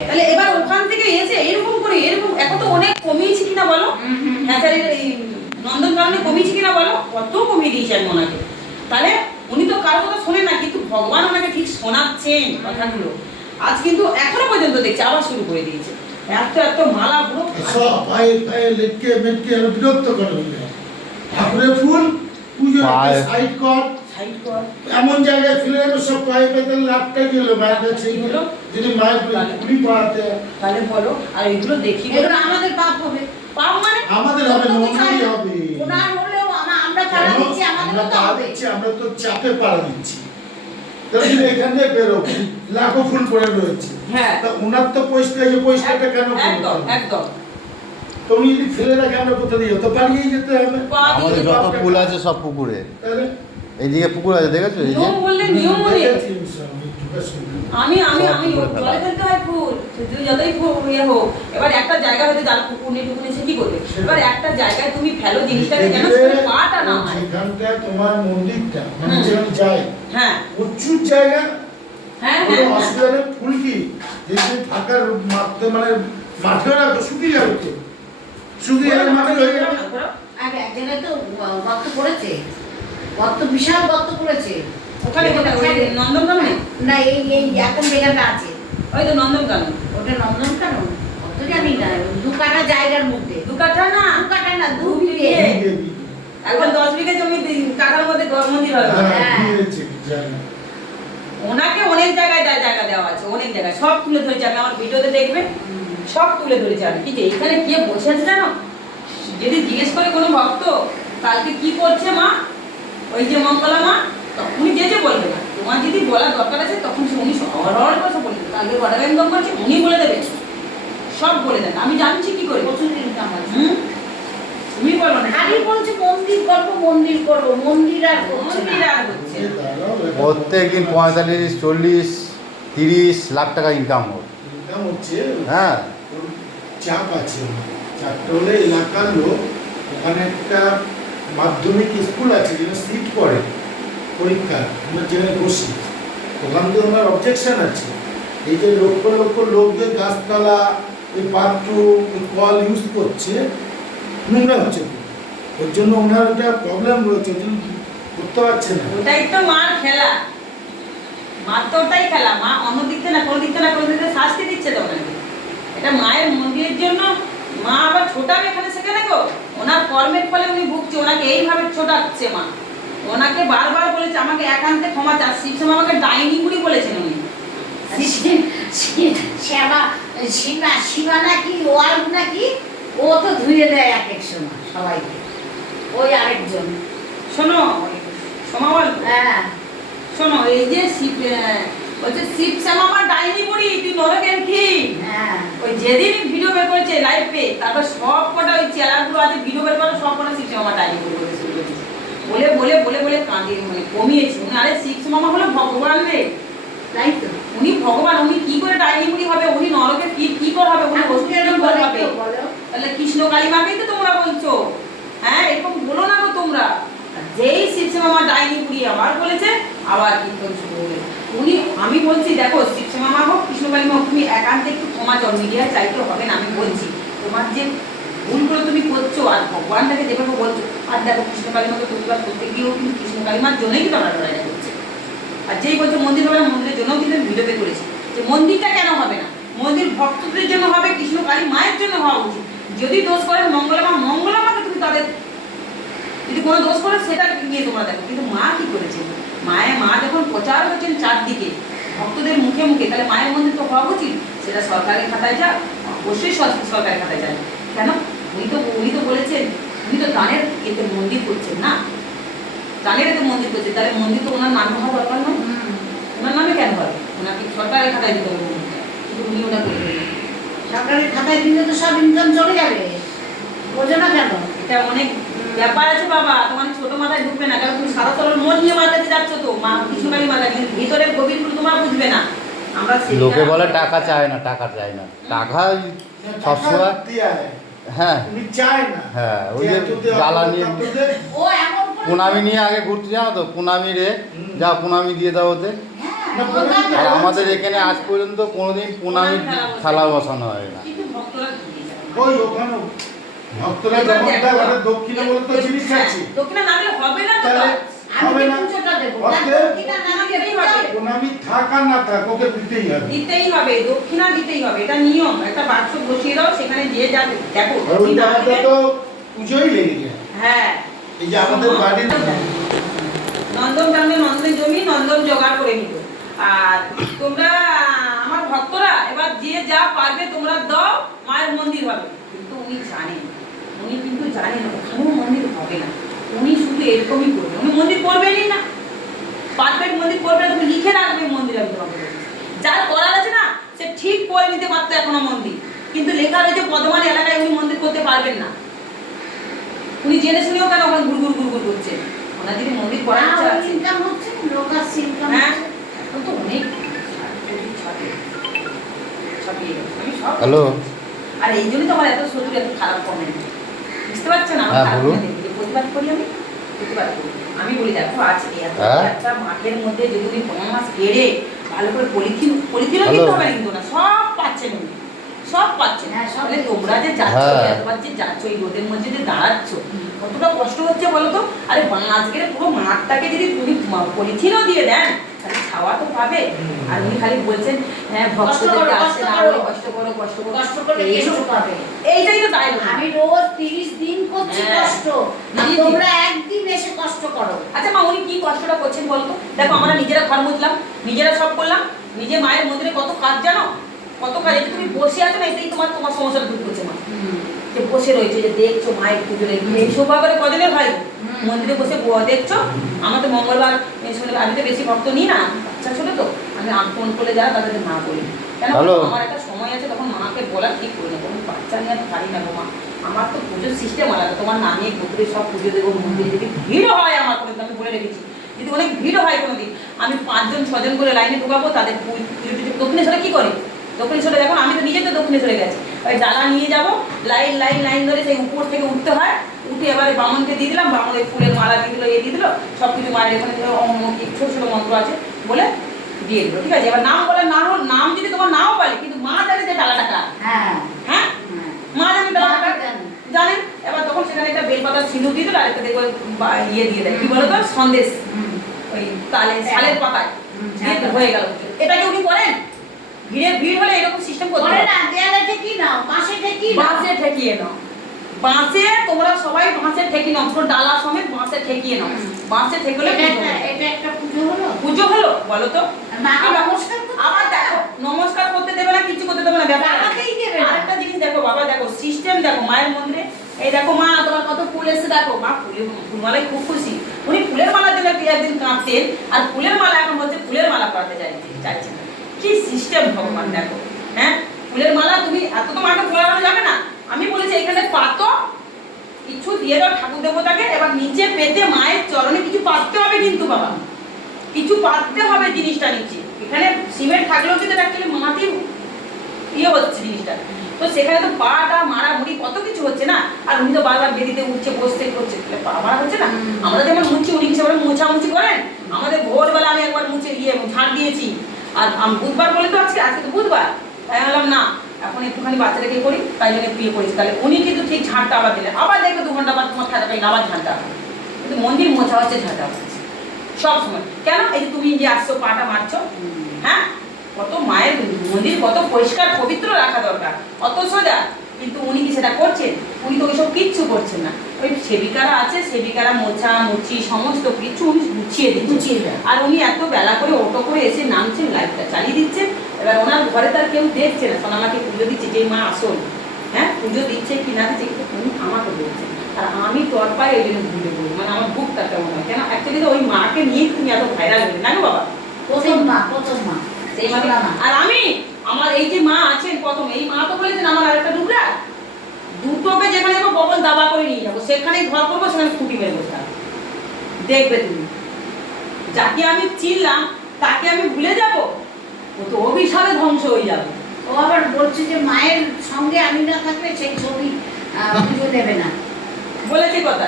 তাহলে এবার ওখান থেকে এসে এরকম করে এরকম এখন তো অনেক কমিয়েছি কিনা বলো? হ্যাঁ স্যার এই নন্দন কারণে কমিয়েছি কিনা বলো? কত কমিয়ে দিয়েছি আমি ওনাকে। তাহলে উনি তো কারও কথা শোনেন না কিন্তু ভগবান ওনাকে ঠিক শোনাচ্ছেন কথাগুলো। আজ কিন্তু এখনও পর্যন্ত দেখছি আবার শুরু করে দিয়েছে। এত এত মালা পুরো সব পায়ে পায়ে লেটকে মেটকে আর বিরক্ত করে দিলে। ঠাকুরের ফুল পুজো সাইড কর। এমন জায়গায় ফেলে রাখো সব পায়ে পেতে লাভটা গেল মায়ের কাছে? যদি মায়ের কুড়ি পাড়াতে। তাহলে বলো আর এগুলো দেখি এগুলো আমাদের পাপ হবে। পাপ মানে আমাদের হবে হবে। ওনার হলেও আমরা দিচ্ছি তো হবে। আমরা তো চাপে পাড়া দিচ্ছি। তাহলে যদি এখান বেরোবো লাখো ফুল পড়ে রয়েছে। হ্যাঁ। তা ওনার তো পরিষ্কার যে পরিষ্কারটা কেন একদম একদম। তো উনি যদি ফেলে রাখে আমরা কোথা দিয়ে? তো পালিয়ে যেতে হবে। আমাদের যত ফুল আছে সব পুকুরে। তাহলে? এইদিকে পুকুর আছে দেখেছ এই যে বললে নিয়ম বলে। আমি আমি আমি জলে ফেলতে হয় ফুল তুই যতই ফুল ইয়ে হোক এবার একটা জায়গা হয়তো যার পুকুর নেই টুকুর নেই সে কি করবে? এবার একটা জায়গায় তুমি ফেলো জিনিসটাকে যেন পাটা না হয়। যেখানটা তোমার মন্দিরটা মানে। যেখানে যাই হ্যাঁ। প্রচুর জায়গা। হ্যাঁ হ্যাঁ অসুবিধা ফুল কি? যে যে ফাঁকার মাঠে মানে মাঠে রাখো শুকিয়ে যাবে তো। শুকিয়ে গেলে মাঠে হয়ে যাবে। আগে এক জায়গায় তো গর্ত করেছে গর্ত বিশাল গর্ত করেছে। ওখানে নন্দনকাননে না এই এই এখন জায়গাটা আছে। ওই তো নন্দনকানন ওটা নন্দন কানন অত জানি না। দু জায়গার মধ্যে। দু কাঠা না? দু না দু বিঘে। এখন দশ বিঘা জমি কাঠার মধ্যে মন্দির হবে। হ্যাঁ, হ্যাঁ। ওনাকে অনেক জায়গায় যা- জায়গা দেওয়া আছে অনেক জায়গায়। সব তুলে ধরেছে আমি আমার ভিডিওতে দেখবে সব তুলে ধরেছে আমি কি যে এখানে কে বসে আছে জানো? যদি জিজ্ঞেস করে কোনো ভক্ত কালকে কি করছে মা? ওই যে মঙ্গলা মা তখনই যে যে বলবে না। তোমার যদি বলার দরকার আছে তখন সে উনি অরহর কথা বলবে কালকে বর্ডার ইনকাম করছে উনি বলে দেবেন সব বলে দেন আমি জানছি কি করে। প্রচুর ইনকাম আছে হুম? তুমি বলো না। খালি বলছে মন্দির করব মন্দির করব মন্দির আর মন্দির আর হচ্ছে প্রত্যেক দিন পঁয়তাল্লিশ চল্লিশ তিরিশ লাখ টাকা ইনকাম ওর income হচ্ছে, হ্যাঁ। চাপ আছে। চাপটা হলে এলাকার লোক ওখানে একটা মাধ্যমিক স্কুল আছে, যেখানে সিট পড়ে পরীক্ষা, আমরা যেখানে বসি। ওখান থেকে ওনার অবজেকশন আছে। এই যে লক্ষ লক্ষ লোক যে গাছপালা, এই বাথরুম কল ইউজ করছে, নোংরা হচ্ছে। ওর জন্য ওনার একটা প্রবলেম রয়েছে ওই জন্য করতে পারছে না। ওটাই তো মার খেলা। মার তো ওটাই খেলা। মা অন্য দিক না, কোনো দিক না, কোনো দিক শাস্তি দিচ্ছে তো এটা মায়ের মন্দিরের জন্য মা আবার ছোটাবে এখানে সেখানে গো। ওনার কর্মের ফলে উনি ভুগছে ওনাকে এইভাবে ছোটাচ্ছে মা। ওনাকে বারবার বলেছে আমাকে একান্তে ক্ষমা চা শিবসমা আমাকে ডাইনি বুড়ি বলেছেন উনি। শ্যামা সীমা সীমা নাকি ওয়ার্ড নাকি? ও তো ধুয়ে দেয় এক এক সময় সবাইকে। ওই আরেকজন। শোনো সমা হ্যাঁ। শোনো এই যে শিব বলছে শিব শ্যামা আমার ডাইনি বুড়ি তুই নরকের কি হ্যাঁ। ওই যেদিন ভিডিও বের করেছে লাইভ পে তারপর সব কটা ওই চেলাগুলো আছে ভিডিও বের করে সব কটা সিক্স মামা ডাইনি করে বলে বলে বলে বলে কাঁদে মানে কমিয়েছে। উনি আরে সিক্স মামা হলো ভগবান রে। তাই তো। উনি ভগবান উনি কি করে ডাইনি মুড়ি হবে? উনি নরকে কি কি করে হবে? উনি এখন বসতে কেন কি করে হবে? তাহলে কৃষ্ণ কালী মাকেই তো তোমরা বলছো। হ্যাঁ এরকম বলো না তোমরা। যেই শিবসে মামা ডাইনি বুড়ি আবার বলেছে আবার কীর্তন শুরু হলে। উনি, আমি বলছি, দেখো, শিবসে মামা হোক, কৃষ্ণ কালী মা হোক, তুমি একান্তে একটু ক্ষমা চাও মিডিয়া চাইতে হবে না। আমি বলছি, তোমার যে ভুলগুলো তুমি করছ আর ভগবানটাকে যেভাবে বলছো, আর দেখো, কৃষ্ণ কালী মাকে প্রতিবাদ করতে গিয়েও কিন্তু কৃষ্ণ কালী মার জন্যই কিন্তু আমরা লড়াইটা করছি। আর যেই বলছো, মন্দির হবে না মন্দিরের জন্যও কিন্তু ভিডিওতে করেছি। যে মন্দিরটা কেন হবে না? মন্দির ভক্তদের জন্য হবে কৃষ্ণকালী মায়ের জন্য হওয়া উচিত। যদি দোষ করেন মঙ্গলমা, মঙ্গলমাকে তুমি তাদের, যদি কোনো দোষ করে সেটা নিয়ে তোমরা দেখো। কিন্তু মা কি করেছে? মায়ের মা যখন প্রচার হচ্ছেন চারদিকে ভক্তদের মুখে মুখে তাহলে মায়ের মন্দির তো হওয়া উচিত? সেটা সরকারের খাতায় যাক অবশ্যই সর- সরকারের খাতায় যাক। কেন? উনি তো উনি তো বলেছেন উনি তো দানের এতে মন্দির করছেন না? দানের এতে মন্দির করছেন তাহলে মন্দির তো ওনার নাম হওয়া দরকার নয়। ওনার নামে কেন হবে? ওনাকে সরকারের খাতায় দিতে হবে। কিন্তু উনি ওটা করে দেবেন সরকারের খাতায় দিলে তো সব ইনকাম চলে যাবে। বোঝো না কেন? এটা অনেক ব্যাপার আছে বাবা তোমার ছোট মাথায় ঢুকবে না কারণ তুমি সারা মন নিয়ে মাথাতে যাচ্ছ তো মা মাথা কিন্তু ভিতরের গভীরগুলো তোমরা বুঝবে না। আমরা লোকে বলে টাকা চায় না টাকা চায় না। টাকা সবসময় হ্যাঁ। উনি চায় না। হ্যাঁ, ওই যে জ্বালানি- পুনামি নিয়ে আগে ঘুরতে জানো তো? পুনামি রে যা পুনামি দিয়ে দাও ওতে হ্যাঁ আর আমাদের এখানে আজ পর্যন্ত কোনোদিন প্রণামী থালা বসানো হয় না। ভক্তরা দিয়ে যায়। ওই ওখানে ভক্তরা যেমন দেয় ওটা দক্ষিণে বলে তো জিনিস হ্যাঁ, আছে। দক্ষিণা না দিলে হবে না তো হবে না। পুজোটা দেবো অতএব দক্ষিণা না দিলে হবে। প্রণামী থাক আর না থাক ওকে দিতেই হবে। দিতেই হবে দক্ষিণা দিতেই হবে এটা নিয়ম। একটা বাক্স বসিয়ে দাও সেখানে যে যাবে দেখো তো পুজোই লেগে যায়। হ্যাঁ। এই যে আমাদের বাড়ির নন্দন টাঙ্গে নন্দনের জমি নন্দন জোগাড় করে নিল আর তোমরা আমার ভক্তরা এবার যে যা পারবে তোমরা দাও মায়ের মন্দির হবে। কিন্তু উনি জানেন উনি কিন্তু জানেন ওখানেও মন্দির হবে না। উনি শুধু এরকমই করবেন। উনি মন্দির করবেনই না। পারফেক্ট মন্দির করবে না তুমি লিখে রাখবে মন্দির আমি তোমাকে। যার করার আছে না সে ঠিক করে নিতে পারতো এখনও মন্দির। কিন্তু লেখা রয়েছে বর্ধমান এলাকায় উনি মন্দির করতে পারবেন না। উনি জেনে শুনেও কেন ওখানে গুড়গুড় গুড়গুড় করছে? ওনার যদি মন্দির আছে। income হচ্ছে, লোকাল income হ্যাঁ। এখন তো অনেক হ্যালো আর এই জন্যই তো আমার এত শরীর এত খারাপ কমেন্ট বুঝতে পারছ না হ্যাঁ, বলুন। প্রতিবাদ করি আমি প্রতিবাদ করি আমি বলি দেখো আজ এত হ্যাঁ? একটা মাঠের মধ্যে যদি উনি পনেরো মাস কেড়ে ভালো করে পলিথিন পলিথিনও। কিন্তু হবে কিন্তু না সব পাচ্ছেন উনি সব পাচ্ছেন হ্যাঁ, সব তোমরা যে যাচ্ছ হ্যাঁ। এতবার যে যাচ্ছ এই রোদের মধ্যে যে দাঁড়াচ্ছ কতটা কষ্ট হচ্ছে বলো তো আরে আজকের পুরো মাঠটাকে যদি তুমি পলিথিনও দিয়ে দেন তাহলে ছাওয়া তো পাবে। আর উনি খালি বলছেন হ্যাঁ কষ্ট করো, না। কষ্ট করো কষ্ট করো। কষ্ট করলে কিছু পাবে। এইটাই তো ডায়লগ আমি রোজ তিরিশ দিন করছি হ্যাঁ। কষ্ট। তোমরা একদিন এসে কষ্ট করো। আচ্ছা মা উনি কি কষ্টটা করছেন বলতো দেখো আমরা নিজেরা ঘর মুছলাম নিজেরা সব করলাম নিজে মায়ের মন্দিরে কত কাজ জানো? কত কাজ এই যে তুমি বসে আছো না এটাই তোমার তোমার সমস্যাটা দূর করছে মা। যে বসে রয়েছে যে দেখছ মায়ের পুজো এই সৌভাগ্যের কজনের ভাই? হুম। মন্দিরে বসে ব- দেখছ? আমাদের মঙ্গলবার এই শুনে আমি তো বেশি ভক্ত নিই না বাচ্চা ছোট তো আমি ফোন করে যারা তাদেরকে মা বলি। কেন? আমার একটা সময় আছে তখন মাকে বলা ঠিক করে নেব বাচ্চা নিয়ে আর পারি না গো মা। আমার তো পুজোর সিস্টেম আলাদা তোমার নামে গোপুরে সব পুজো দেবো মন্দিরে যদি ভিড় হয় আমার কোনো আমি বলে রেখেছি। যদি অনেক ভিড় হয় কোনোদিন আমি পাঁচজন ছজন করে লাইনে ঢুকাবো তাদের পুজো টুজো দক্ষিণেশ্বরে কি করে? দক্ষিণেশ্বরে দেখুন আমি তো নিজে তো দক্ষিণেশ্বরে গেছি। ওই ডালা নিয়ে যাব লাইন লাইন লাইন ধরে সেই উপর থেকে উঠতে হয় উঠে এবারে বামনকে দিয়ে দিলাম বামন ওই ফুলের মালা দিয়ে দিল এ দিয়ে দিল সব কিছু মায়ের এখানে কি ছোট ছোট মন্ত্র আছে বলে দিয়ে দিল ঠিক আছে? এবার নাম বলে না হোক নাম যদি তোমার নাও বলে কিন্তু মা জানে যে ডালাটা কার। হ্যাঁ। হ্যাঁ? হ্যাঁ। মা জানে জানেন এবার তখন সেখানে একটা বেলপাতার সিঁদুর দিয়ে দিল আর একটা দেখো বা- ইয়ে দিয়ে দেয়। কি বলো তো সন্দেশ। ওই তালে শালের পাতায়। হয়ে গেল। এটা কি উনি করেন? ভিড়ে ভিড় হলে এরকম সিস্টেম করতে করে হয়। না দেয়ালে ঠেকি নাও পাশে ঠেকি নাও। বাঁশে ঠেকিয়ে নাও। বাঁশে তোমরা সবাই বাঁশে ঠেকিয়ে নাও পুরো ডালা সমেত বাঁশে ঠেকিয়ে নাও। বাঁশে ঠেকলে এটা একটা এটা একটা পুজো হলো? পুজো হলো বলো তো। নমস্কার করতে আবার দেখো নমস্কার করতে দেবে না কিছু করতে দেবে না দেবে আরেকটা জিনিস দেখো বাবা দেখো সিস্টেম দেখো মায়ের মন্দিরে। এই দেখো মা তোমার কত ফুল এসে দেখো। মা ফুলের ফুলমালায় খুব খুশি। উনি ফুলের মালার জন্য একদিন একদিন কাঁদতেন আর ফুলের মালা এখন হচ্ছে ফুলের মালা পরাতে চাইছে চাইছেন কি সিস্টেম ভগবান দেখো হ্যাঁ? ফুলের মালা তুমি এত তো মাকে ফুলের মালা যাবে না। আমি বলেছি এখানে পাতো কিছু দিয়ে দাও ঠাকুর দেবতাকে এবার নিচে পেতে মায়ের চরণে কিছু পাততে হবে কিন্তু বাবা। কিছু পাততে হবে জিনিসটা নিচে। এখানে সিমেন্ট থাকলেও কিন্তু অ্যাকচুয়ালি মাটি ইয়ে হচ্ছে জিনিসটা। তো সেখানে তো পাটা মারা মুড়ি কত কিছু হচ্ছে না? আর উনি তো বারবার বেদিতে উঠছে বসতে করছে। পা মারা হচ্ছে না। আমরা যেমন মুছি উনি সেভাবে মোছামুছি করেন। আমাদের ভোরবেলা আমি একবার মুছে ইয়ে ঝাড় দিয়েছি। আর আমি বুধবার বলে তো আজকে আজকে তো বুধবার। তাই বললাম না এখন একটুখানি বাচ্চাটাকে করি তাই জন্য বিয়ে করেছি। তাহলে উনি কিন্তু ঠিক ঝাঁটটা আবার দিলেন। আবার দেখবে দু ঘণ্টা বাদ তোমার খাতা পাই আবার ঝাঁটা। কিন্তু মন্দির মোছা হচ্ছে ঝাঁটা। হচ্ছে সব সময়। কেন? এই যে তুমি যে আসছো পাটা মারছো হ্যাঁ? কত মায়ের মন্দির কত পরিষ্কার পবিত্র রাখা দরকার। অত সোজা। কিন্তু উনি কি সেটা করছেন? উনি তো ওইসব কিচ্ছু করছেন না। ওই সেবিকারা আছে সেবিকারা মোছা মুচি সমস্ত কিছু উনি গুছিয়ে দেয়। আর উনি এত বেলা করে অটো করে এসে নামছেন লাইফটা চালিয়ে দিচ্ছেন। এবার ওনার ঘরে তার কেউ দেখছে না। সোনামাকে পুজো দিচ্ছে যে মা আসল হ্যাঁ? পুজো দিচ্ছে কি না দিচ্ছে কিন্তু উনি আমাকে বলছেন। আর আমি তোর পায়ে এই জন্য ভুলে বলি মানে আমার বুকটা কেমন হয় কেন? অ্যাকচুয়ালি তো ওই মাকে নিয়ে তুমি এত ভাইরাল হলে না গো বাবা? প্রথম মা প্রথম মা সেই মা। আর আমি আমার এই যে মা আছেন প্রথম এই মা তো ডুবরা দুটোকে যেখানে যাব ববল দাবা করে নিয়ে যাব। সেখানেই ঘর করব সেখানে স্কুটি মেরে বসে দেখবে তুমি। যাকে আমি চিনলাম তাকে আমি ভুলে যাব? ও তো অভিশাপে ধ্বংস হয়ে যাবে। ও আবার বলছে যে মায়ের সঙ্গে আমি না থাকলে সেই ছবি পুজো দেবে না। বলেছে কথা?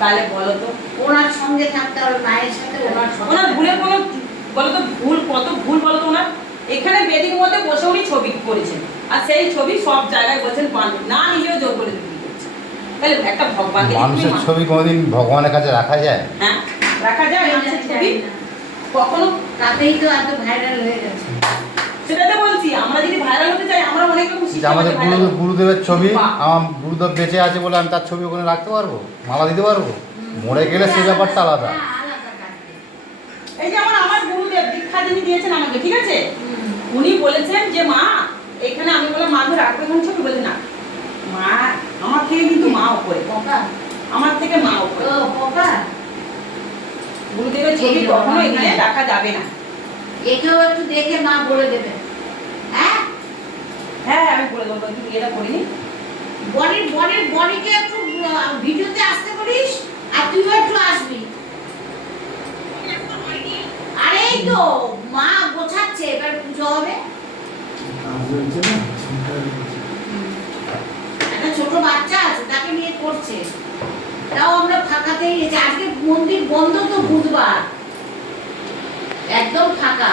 তাহলে বলো তো। ওনার সঙ্গে থাকতে হবে মায়ের সাথে ওনার সঙ্গে ওনার ভুলের কোনো বলো তো ভুল কত ভুল বলো তো ওনার? এখানে বেদির মধ্যে বসে উনি ছবি করেছেন। আর সেই ছবি সব জায়গায় বলছেন না নিজেও যোগ করে বিক্রি করছে তাহলে একটা ভগবানকে মানুষের ছবি কোনোদিন ভগবানের কাছে রাখা যায়? হ্যাঁ রাখা যায় মানুষের ছবি? কখনো? তাতেই তো এত ভাইরাল হয়ে গেছে। সেটাতে বলছি আমরা যদি ভাইরাল হতে চাই আমরা অনেক রকম আমাদের গুরু গুরুদেবের ছবি আমার গুরুদেব বেঁচে আছে বলে আমি তার ছবি ওখানে রাখতে পারব? মালা দিতে পারব? মরে গেলে সে ব্যাপারটা আলাদা। হ্যাঁ। এই যেমন আমার গুরুদেব দীক্ষা দিয়েছেন আমাকে ঠিক আছে। উনি বলেছেন যে মা এখানে আমি বললাম মা ধর রাখব এখানে বলছে না। মা আমার থেকে কিন্তু মা উপরে। পোকা। আমার থেকে মা উপরে। ও পোকা। গুরুদেবের ছবি কখনো এখানে রাখা যাবে না। একেও একটু দেখে মা বলে দেবে। হ্যাঁ? হ্যাঁ আমি বলে দেবো এটা করিনি বনির বনির বনিকে একটু ভিডিওতে আসতে পারিস আর তুইও একটু আসবি। আরে তো মা এবার পুজো হবে। একটা ছোট বাচ্চা আছে তাকে নিয়ে করছে। তাও আমরা ফাঁকাতেই আজকে মন্দির বন্ধ তো বুধবার। একদম ফাঁকা।